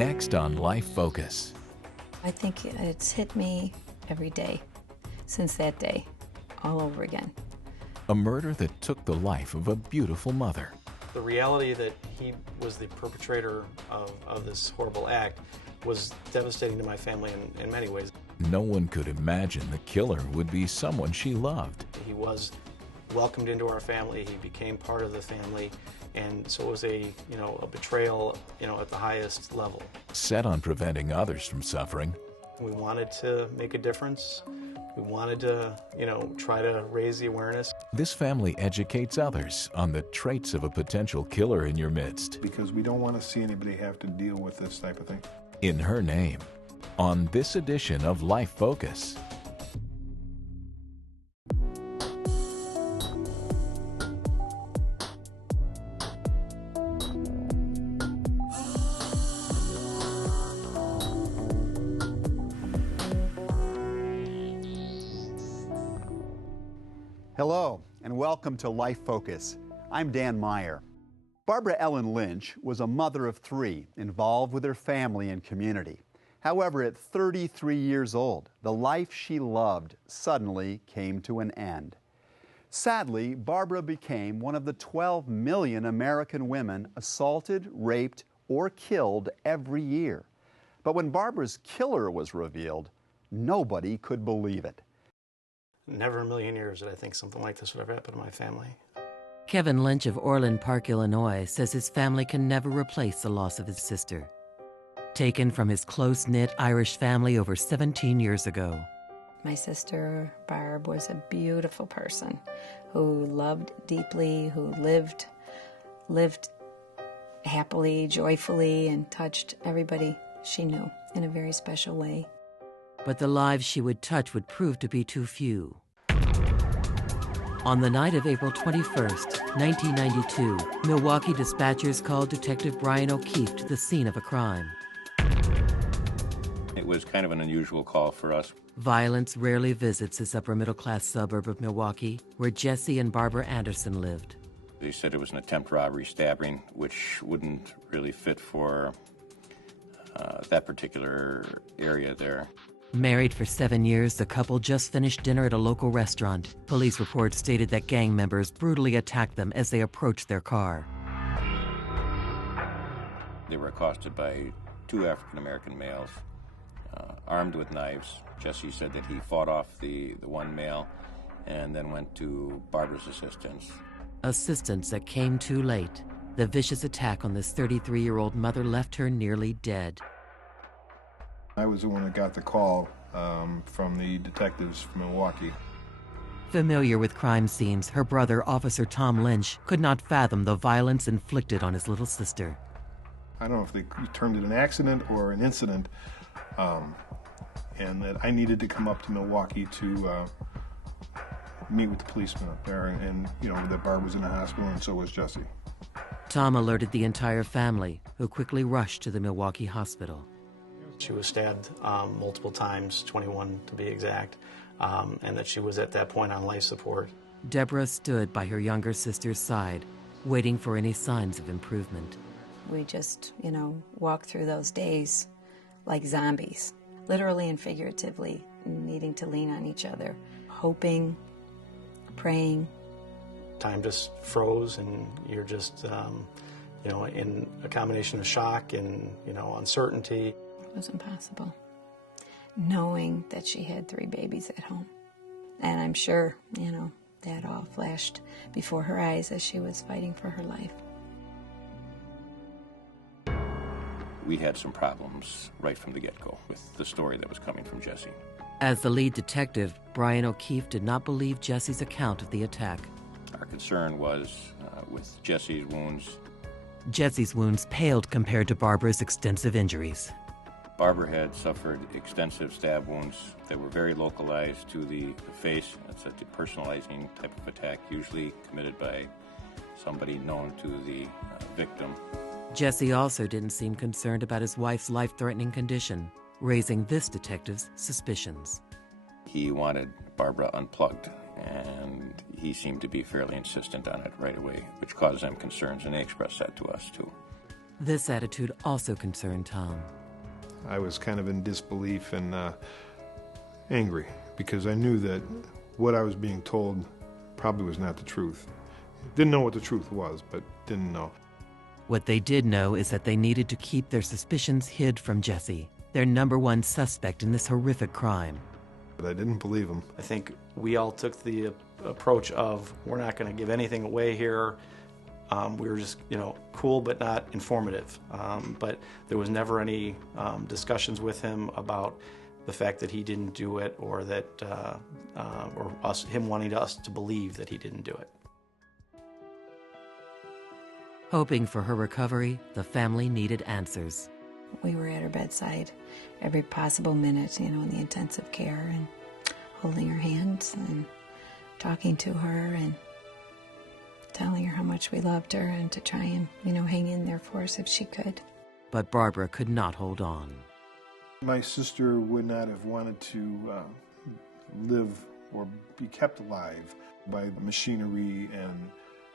Next on Life Focus. I think it's hit me every day since that day, all over again. A murder that took the life of a beautiful mother. The reality that he was the perpetrator of this horrible act was devastating to my family in many ways. No one could imagine the killer would be someone she loved. He was welcomed into our family, he became part of the family, and so it was a betrayal, at the highest level. Set on preventing others from suffering. We wanted to make a difference. We wanted to, try to raise the awareness. This family educates others on the traits of a potential killer in your midst. Because we don't want to see anybody have to deal with this type of thing. In her name, on this edition of Life Focus. Hello, and welcome to Life Focus. I'm Dan Meyer. Barbara Ellen Lynch was a mother of three, involved with her family and community. However, at 33 years old, the life she loved suddenly came to an end. Sadly, Barbara became one of the 12 million American women assaulted, raped, or killed every year. But when Barbara's killer was revealed, nobody could believe it. Never in a million years did I think something like this would ever happen to my family. Kevin Lynch of Orland Park, Illinois, says his family can never replace the loss of his sister. Taken from his close-knit Irish family over 17 years ago. My sister, Barb, was a beautiful person who loved deeply, who lived happily, joyfully, and touched everybody she knew in a very special way. But the lives she would touch would prove to be too few. On the night of April 21st, 1992, Milwaukee dispatchers called Detective Brian O'Keefe to the scene of a crime. It was kind of an unusual call for us. Violence rarely visits this upper-middle-class suburb of Milwaukee, where Jesse and Barbara Anderson lived. They said it was an attempt robbery stabbing, which wouldn't really fit for that particular area there. Married for 7 years, the couple just finished dinner at a local restaurant. Police reports stated that gang members brutally attacked them as they approached their car. They were accosted by two African-American males, armed with knives. Jesse said that he fought off the one male and then went to Barbara's assistance. Assistance that came too late. The vicious attack on this 33-year-old mother left her nearly dead. I was the one that got the call from the detectives from Milwaukee. Familiar with crime scenes, her brother, Officer Tom Lynch, could not fathom the violence inflicted on his little sister. I don't know if they termed it an accident or an incident, and that I needed to come up to Milwaukee to meet with the policeman up there, and that Barb was in the hospital, and so was Jesse. Tom alerted the entire family, who quickly rushed to the Milwaukee hospital. She was stabbed multiple times, 21 to be exact, and that she was at that point on life support. Deborah stood by her younger sister's side, waiting for any signs of improvement. We just, walked through those days like zombies, literally and figuratively, needing to lean on each other, hoping, praying. Time just froze, and you're just, in a combination of shock and, uncertainty. It was impossible, knowing that she had 3 babies at home. And I'm sure, that all flashed before her eyes as she was fighting for her life. We had some problems right from the get-go with the story that was coming from Jesse. As the lead detective, Brian O'Keefe did not believe Jesse's account of the attack. Our concern was with Jesse's wounds. Jesse's wounds paled compared to Barbara's extensive injuries. Barbara had suffered extensive stab wounds that were very localized to the face. It's a depersonalizing type of attack, usually committed by somebody known to the victim. Jesse also didn't seem concerned about his wife's life-threatening condition, raising this detective's suspicions. He wanted Barbara unplugged, and he seemed to be fairly insistent on it right away, which caused them concerns, and they expressed that to us too. This attitude also concerned Tom. I was kind of in disbelief and angry because I knew that what I was being told probably was not the truth. Didn't know what the truth was, but didn't know. What they did know is that they needed to keep their suspicions hid from Jesse, their #1 suspect in this horrific crime. But I didn't believe him. I think we all took the approach of, we're not going to give anything away here. We were just, cool but not informative. But there was never any discussions with him about the fact that he didn't do it, or that, him wanting us to believe that he didn't do it. Hoping for her recovery, the family needed answers. We were at her bedside every possible minute, in the intensive care, and holding her hand and talking to her and telling her how much we loved her, and to try and, hang in there for us if she could. But Barbara could not hold on. My sister would not have wanted to live or be kept alive by the machinery, and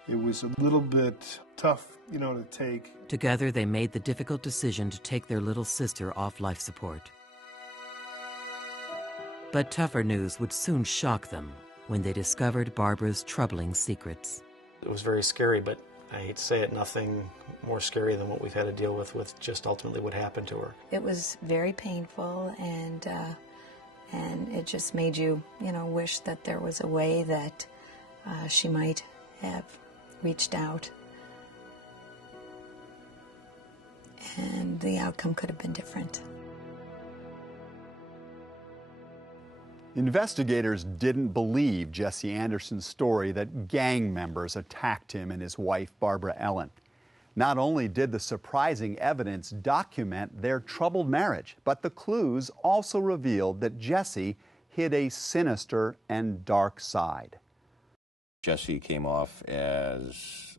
it was a little bit tough, to take. Together, they made the difficult decision to take their little sister off life support. But tougher news would soon shock them when they discovered Barbara's troubling secrets. It was very scary, but I hate to say it, nothing more scary than what we've had to deal with just ultimately what happened to her. It was very painful, and it just made you, wish that there was a way that she might have reached out, and the outcome could have been different. Investigators didn't believe Jesse Anderson's story that gang members attacked him and his wife, Barbara Ellen. Not only did the surprising evidence document their troubled marriage, but the clues also revealed that Jesse hid a sinister and dark side. Jesse came off as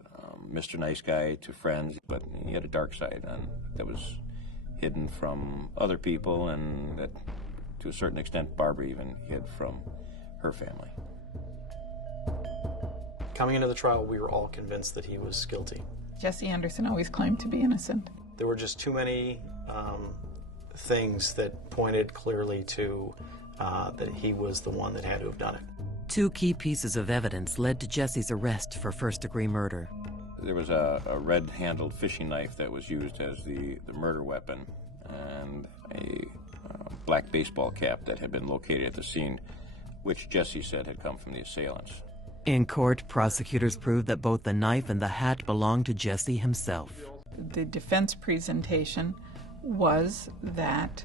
Mr. Nice Guy to friends, but he had a dark side, and that was hidden from other people, and that, to a certain extent, Barbara even hid from her family. Coming into the trial, we were all convinced that he was guilty. Jesse Anderson always claimed to be innocent. There were just too many things that pointed clearly to that he was the one that had to have done it. 2 key pieces of evidence led to Jesse's arrest for first-degree murder. There was a red-handled fishing knife that was used as the murder weapon, and a black baseball cap that had been located at the scene, which Jesse said had come from the assailants. In court, prosecutors proved that both the knife and the hat belonged to Jesse himself. The defense presentation was that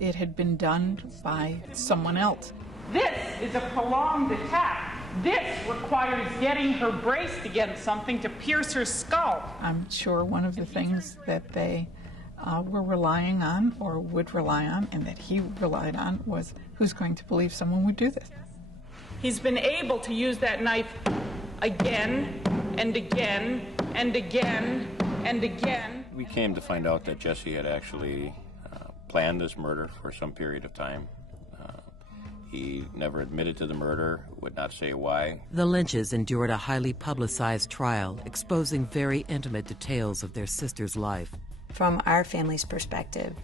it had been done by someone else. This is a prolonged attack. This requires getting her braced against something to pierce her skull. I'm sure one of the things that they were relying on, or would rely on, and that he relied on, was who's going to believe someone would do this. He's been able to use that knife again and again and again and again. We came to find out that Jesse had actually planned this murder for some period of time. He never admitted to the murder, would not say why. The Lynches endured a highly publicized trial, exposing very intimate details of their sister's life. From our family's perspective,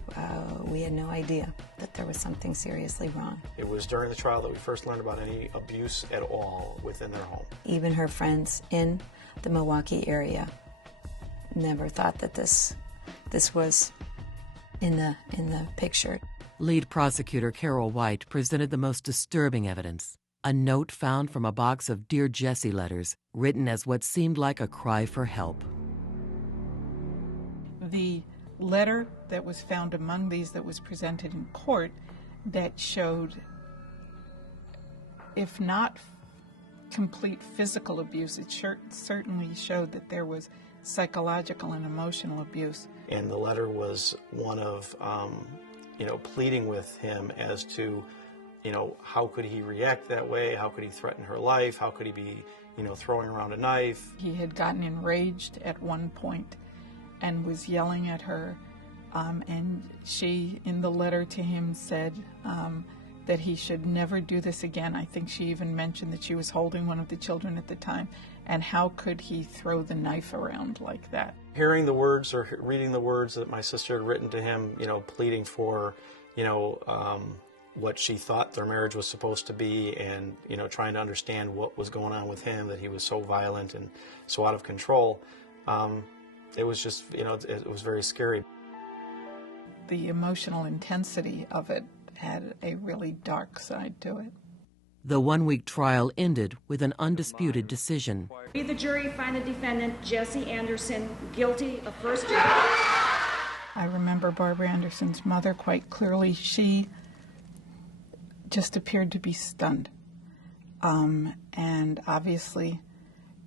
we had no idea that there was something seriously wrong. It was during the trial that we first learned about any abuse at all within their home. Even her friends in the Milwaukee area never thought that this was in the picture. Lead prosecutor Carol White presented the most disturbing evidence, a note found from a box of Dear Jesse letters, written as what seemed like a cry for help. The letter that was found among these that was presented in court that showed, if not complete physical abuse, it certainly showed that there was psychological and emotional abuse. And the letter was one of, pleading with him as to, how could he react that way? How could he threaten her life? How could he be, throwing around a knife? He had gotten enraged at one point and was yelling at her, and she, in the letter to him, said, that he should never do this again. I think she even mentioned that she was holding one of the children at the time, and how could he throw the knife around like that? Hearing the words or reading the words that my sister had written to him, pleading for, what she thought their marriage was supposed to be, and, trying to understand what was going on with him, that he was so violent and so out of control, it was just, it was very scary. The emotional intensity of it had a really dark side to it. The one-week trial ended with an undisputed decision. We, the jury, find the defendant, Jesse Anderson, guilty of first degree. I remember Barbara Anderson's mother quite clearly. She just appeared to be stunned, and obviously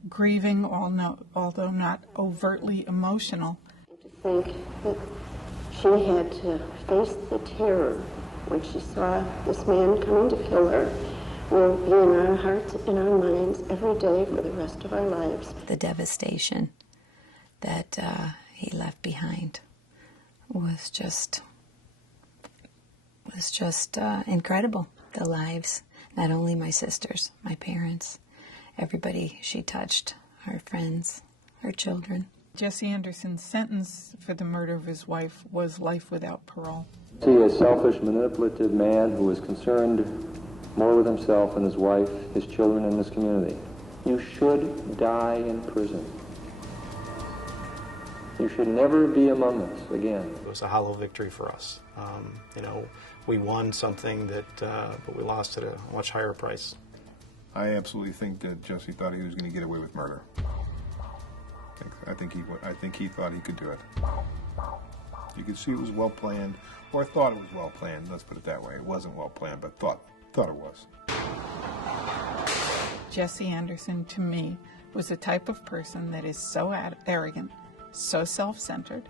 grieving, although not overtly emotional. To think that she had to face the terror when she saw this man coming to kill her will be in our hearts and our minds every day for the rest of our lives. The devastation that he left behind was just incredible. The lives, not only my sisters, my parents, everybody she touched, her friends, her children. Jesse Anderson's sentence for the murder of his wife was life without parole. See a selfish, manipulative man who was concerned more with himself and his wife, his children, and his community. You should die in prison. You should never be among us again. It was a hollow victory for us. We won something but we lost at a much higher price. I absolutely think that Jesse thought he was going to get away with murder. I think he thought he could do it. You could see it was well planned, or thought it was well planned. Let's put it that way. It wasn't well planned, but thought it was. Jesse Anderson, to me, was the type of person that is so arrogant, so self-centered,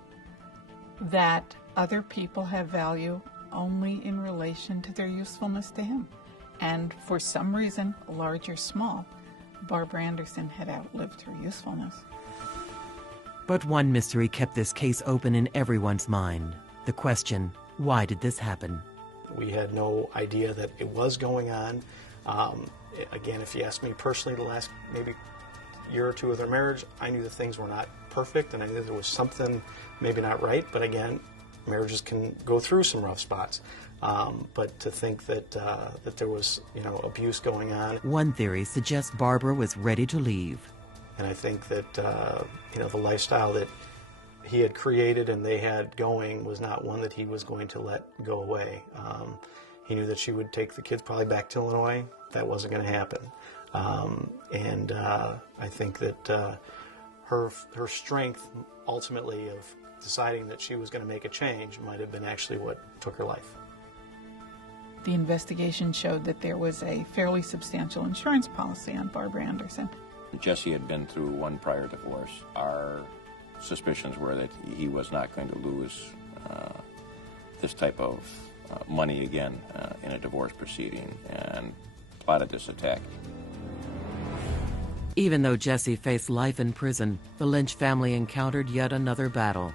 that other people have value only in relation to their usefulness to him. And for some reason, large or small, Barbara Anderson had outlived her usefulness. But one mystery kept this case open in everyone's mind. The question, why did this happen? We had no idea that it was going on. Again, if you ask me personally, the last maybe year or two of their marriage, I knew that things were not perfect, and I knew there was something maybe not right. But again, marriages can go through some rough spots. But to think that there was, abuse going on. One theory suggests Barbara was ready to leave. And I think that, the lifestyle that he had created and they had going was not one that he was going to let go away. He knew that she would take the kids probably back to Illinois. That wasn't going to happen. And I think that her strength, ultimately, of deciding that she was going to make a change might have been actually what took her life. The investigation showed that there was a fairly substantial insurance policy on Barbara Anderson. Jesse had been through one prior divorce. Our suspicions were that he was not going to lose this type of money again in a divorce proceeding, and plotted this attack. Even though Jesse faced life in prison, the Lynch family encountered yet another battle.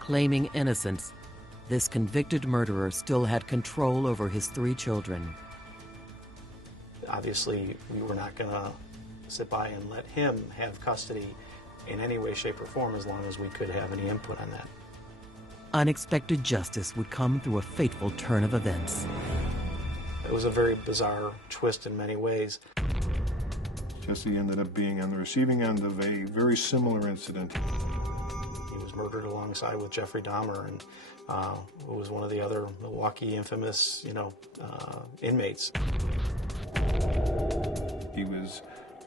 Claiming innocence, this convicted murderer still had control over his 3 children. Obviously, we were not going to sit by and let him have custody in any way, shape, or form as long as we could have any input on that. Unexpected justice would come through a fateful turn of events. It was a very bizarre twist in many ways. Jesse ended up being on the receiving end of a very similar incident. He was murdered alongside with Jeffrey Dahmer, and who was one of the other Milwaukee infamous, inmates. He was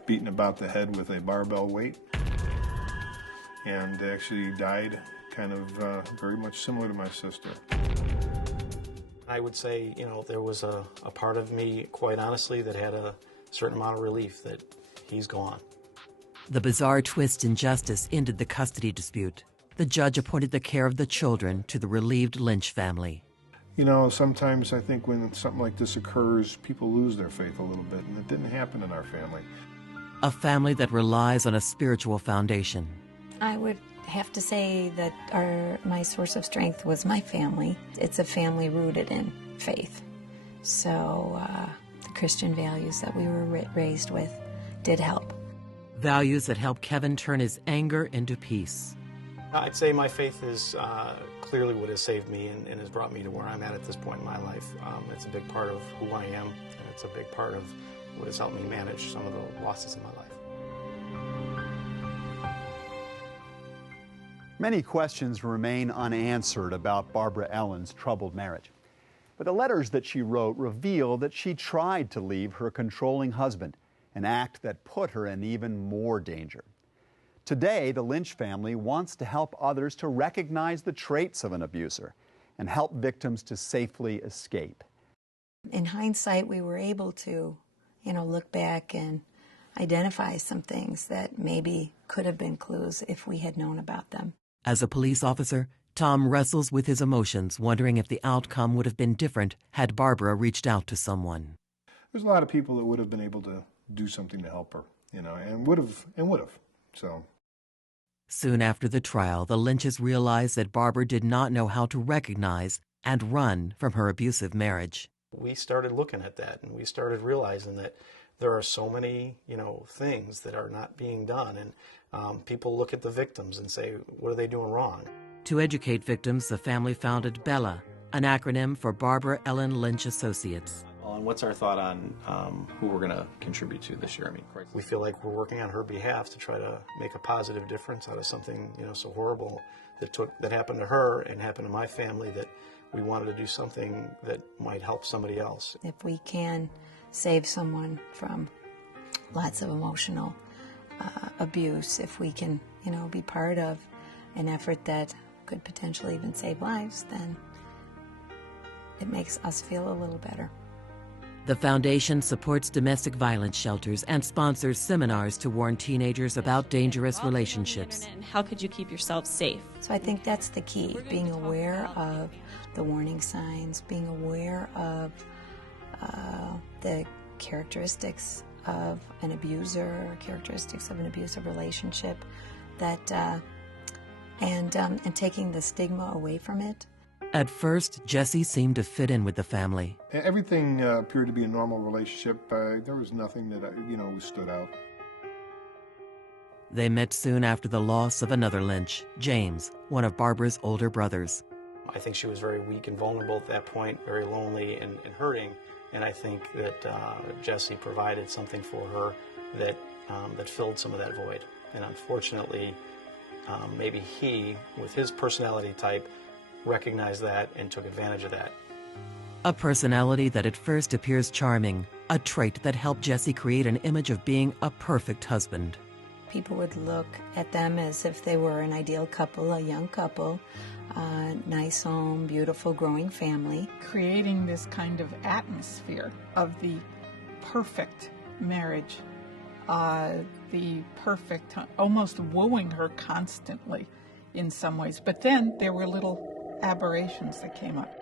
beaten about the head with a barbell weight and actually died kind of very much similar to my sister. I would say, there was a part of me, quite honestly, that had a certain amount of relief that he's gone. The bizarre twist in justice ended the custody dispute. The judge appointed the care of the children to the relieved Lynch family. Sometimes I think when something like this occurs, people lose their faith a little bit, and it didn't happen in our family. A family that relies on a spiritual foundation. I would have to say that my source of strength was my family. It's a family rooted in faith. So the Christian values that we were raised with did help. Values that help Kevin turn his anger into peace. I'd say my faith is clearly what has saved me and has brought me to where I'm at this point in my life. It's a big part of who I am, and it's a big part of what has helped me manage some of the losses in my life. Many questions remain unanswered about Barbara Ellen's troubled marriage. But the letters that she wrote reveal that she tried to leave her controlling husband, an act that put her in even more danger. Today, the Lynch family wants to help others to recognize the traits of an abuser and help victims to safely escape. In hindsight, we were able to, look back and identify some things that maybe could have been clues if we had known about them. As a police officer, Tom wrestles with his emotions, wondering if the outcome would have been different had Barbara reached out to someone. There's a lot of people that would have been able to do something to help her, and would have. So. Soon after the trial, the Lynches realized that Barbara did not know how to recognize and run from her abusive marriage. We started looking at that, and we started realizing that there are so many, things that are not being done, and people look at the victims and say, what are they doing wrong? To educate victims, the family founded BELA, an acronym for Barbara Ellen Lynch Associates. And what's our thought on who we're going to contribute to this year? We feel like we're working on her behalf to try to make a positive difference out of something, so horrible that happened to her and happened to my family, that we wanted to do something that might help somebody else. If we can save someone from lots of emotional abuse, if we can, be part of an effort that could potentially even save lives, then it makes us feel a little better. The foundation supports domestic violence shelters and sponsors seminars to warn teenagers about dangerous relationships. And how could you keep yourself safe? So I think that's the key, being aware of the warning signs, being aware of the characteristics of an abuser, characteristics of an abusive relationship, and taking the stigma away from it. At first, Jesse seemed to fit in with the family. Everything appeared to be a normal relationship. There was nothing that, stood out. They met soon after the loss of another Lynch, James, one of Barbara's older brothers. I think she was very weak and vulnerable at that point, very lonely and hurting. And I think that Jesse provided something for her that filled some of that void. And unfortunately, maybe he, with his personality type, recognized that and took advantage of that. A personality that at first appears charming, a trait that helped Jesse create an image of being a perfect husband. People would look at them as if they were an ideal couple, a young couple, nice home, beautiful growing family. Creating this kind of atmosphere of the perfect marriage, the perfect, almost wooing her constantly in some ways. But then there were little aberrations that came up.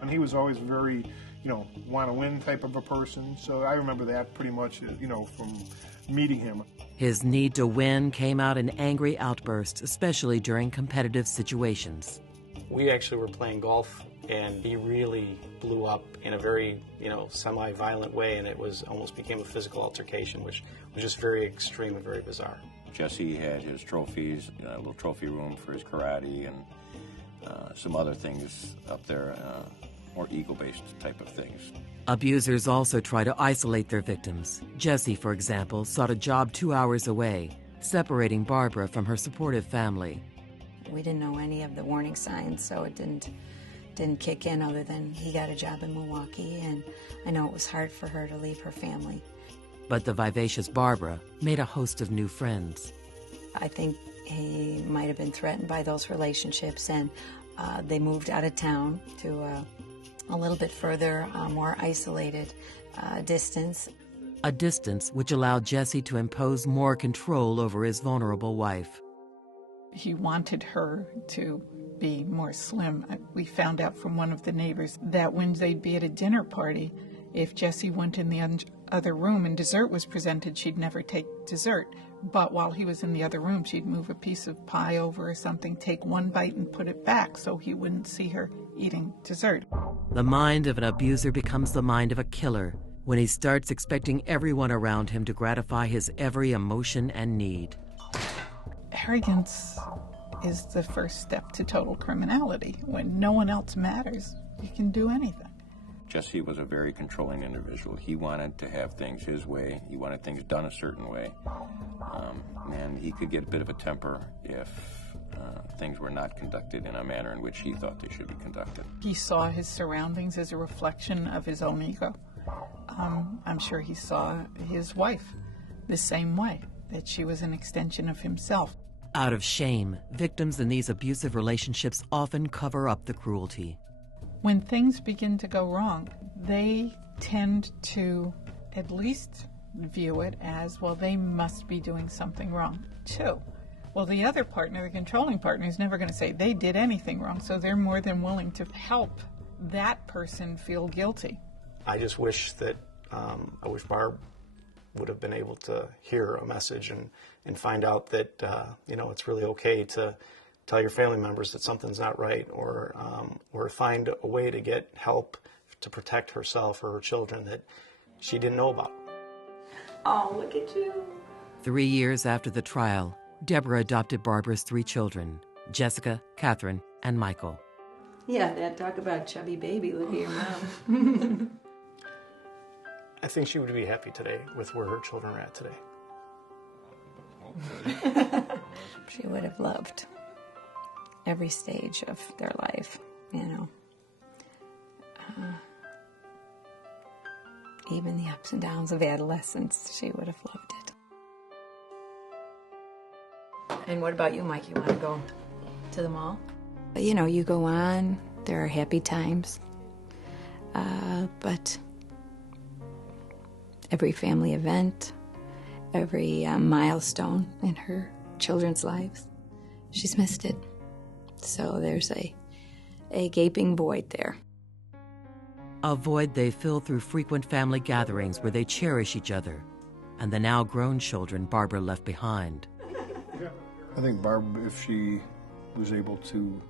And he was always very, want to win type of a person. So I remember that pretty much, from meeting him. His need to win came out in angry outbursts, especially during competitive situations. We actually were playing golf, and he really blew up in a very, semi-violent way, and it was almost became a physical altercation, which was just very extreme and very bizarre. Jesse had his trophies, a little trophy room for his karate, and some other things up there, more ego-based type of things. Abusers also try to isolate their victims. Jesse, for example, sought a job 2 hours away, separating Barbara from her supportive family. We didn't know any of the warning signs, so it didn't kick in other than he got a job in Milwaukee, and I know it was hard for her to leave her family. But the vivacious Barbara made a host of new friends. I think he might have been threatened by those relationships, and they moved out of town to a little bit further, more isolated distance. A distance which allowed Jesse to impose more control over his vulnerable wife. He wanted her to be more slim. We found out from one of the neighbors that when they'd be at a dinner party, if Jesse went in the other room and dessert was presented, she'd never take dessert. But while he was in the other room, she'd move a piece of pie over or something, take one bite and put it back so he wouldn't see her eating dessert. The mind of an abuser becomes the mind of a killer when he starts expecting everyone around him to gratify his every emotion and need. Arrogance is the first step to total criminality. When no one else matters, you can do anything. Jesse was a very controlling individual. He wanted to have things his way. He wanted things done a certain way. And he could get a bit of a temper if things were not conducted in a manner in which he thought they should be conducted. He saw his surroundings as a reflection of his own ego. I'm sure he saw his wife the same way, that she was an extension of himself. Out of shame, victims in these abusive relationships often cover up the cruelty. When things begin to go wrong, they tend to at least view it as, well, they must be doing something wrong too. Well, the other partner, the controlling partner, is never going to say they did anything wrong, so they're more than willing to help that person feel guilty. I just wish that, I wish Barb would have been able to hear a message and find out that, it's really okay to tell your family members that something's not right, or find a way to get help to protect herself or her children that she didn't know about. Oh, look at you. 3 years after the trial, Deborah adopted Barbara's 3 children, Jessica, Catherine, and Michael. Yeah, Dad, talk about chubby baby. Look at your mom. I think she would be happy today with where her children are at today. She would have loved every stage of their life, even the ups and downs of adolescence. She would have loved it. And what about you, Mike? You want to go to the mall? You go on, there are happy times, but every family event, every milestone in her children's lives, she's missed it. So there's a gaping void there. A void they fill through frequent family gatherings where they cherish each other and the now grown children Barbara left behind. I think Barb, if she was able to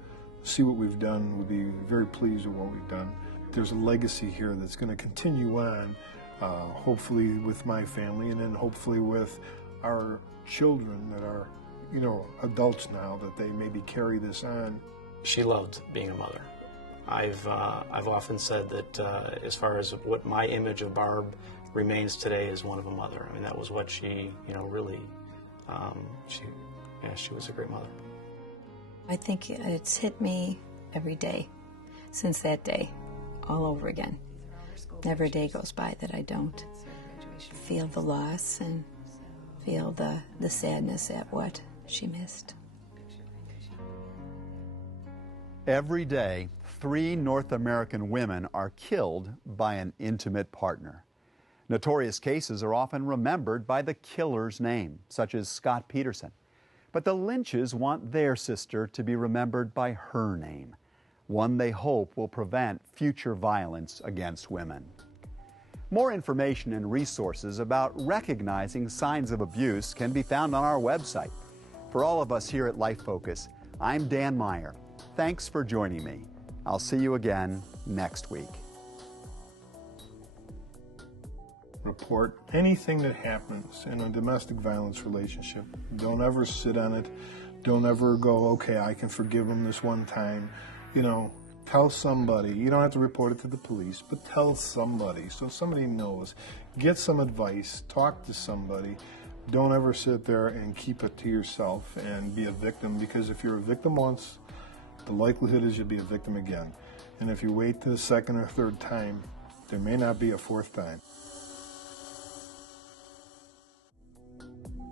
see what we've done, would be very pleased with what we've done. There's a legacy here that's going to continue on, hopefully with my family, and then hopefully with our children that are, adults now, that they maybe carry this on. She loved being a mother. I've often said that as far as what my image of Barb remains today is one of a mother. I mean, that was what she, really, she was a great mother. I think it's hit me every day since that day, all over again. Never a day goes by that I don't feel the loss and feel the sadness at what she missed. Every day, 3 North American women are killed by an intimate partner. Notorious cases are often remembered by the killer's name, such as Scott Peterson. But the Lynches want their sister to be remembered by her name, one they hope will prevent future violence against women. More information and resources about recognizing signs of abuse can be found on our website. For all of us here at Life Focus, I'm Dan Meyer. Thanks for joining me. I'll see you again next week. Report anything that happens in a domestic violence relationship. Don't ever sit on it. Don't ever go, okay, I can forgive him this one time. Tell somebody. You don't have to report it to the police, but tell somebody so somebody knows. Get some advice. Talk to somebody. Don't ever sit there and keep it to yourself and be a victim, because if you're a victim once, the likelihood is you'll be a victim again. And if you wait to the second or third time, there may not be a fourth time.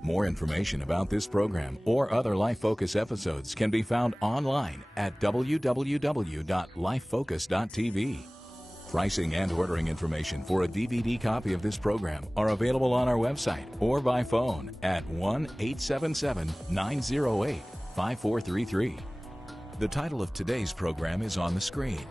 More information about this program or other Life Focus episodes can be found online at www.lifefocus.tv. Pricing and ordering information for a DVD copy of this program are available on our website or by phone at 1-877-908-5433. The title of today's program is on the screen.